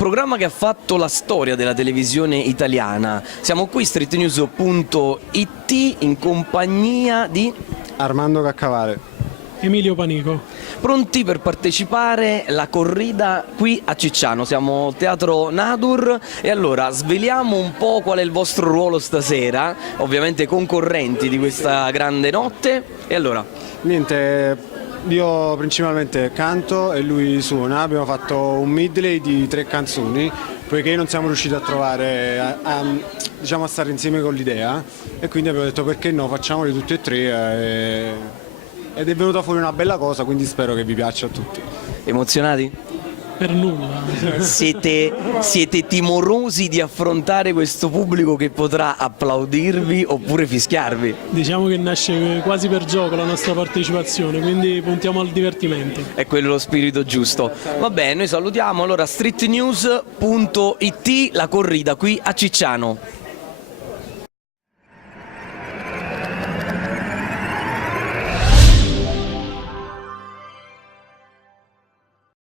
programma che ha fatto la storia della televisione italiana. Siamo qui, streetnews.it, in compagnia di Armando Caccavale. Emilio Panico. pronti per partecipare alla corrida qui a Cicciano. Siamo al Teatro Nadur e allora sveliamo un po' qual è il vostro ruolo stasera, ovviamente concorrenti di questa grande notte. E allora? Niente, io principalmente canto e lui suona. Abbiamo fatto un medley di 3 canzoni poiché non siamo riusciti a trovare, diciamo, a stare insieme con l'idea, e quindi abbiamo detto perché no, facciamoli tutti e 3 ed è venuta fuori una bella cosa, quindi spero che vi piaccia a tutti. Emozionati? Per nulla. Siete timorosi di affrontare questo pubblico che potrà applaudirvi oppure fischiarvi? Diciamo che nasce quasi per gioco la nostra partecipazione, quindi puntiamo al divertimento. È quello lo spirito giusto. Va bene, noi salutiamo allora streetnews.it, la corrida qui a Cicciano.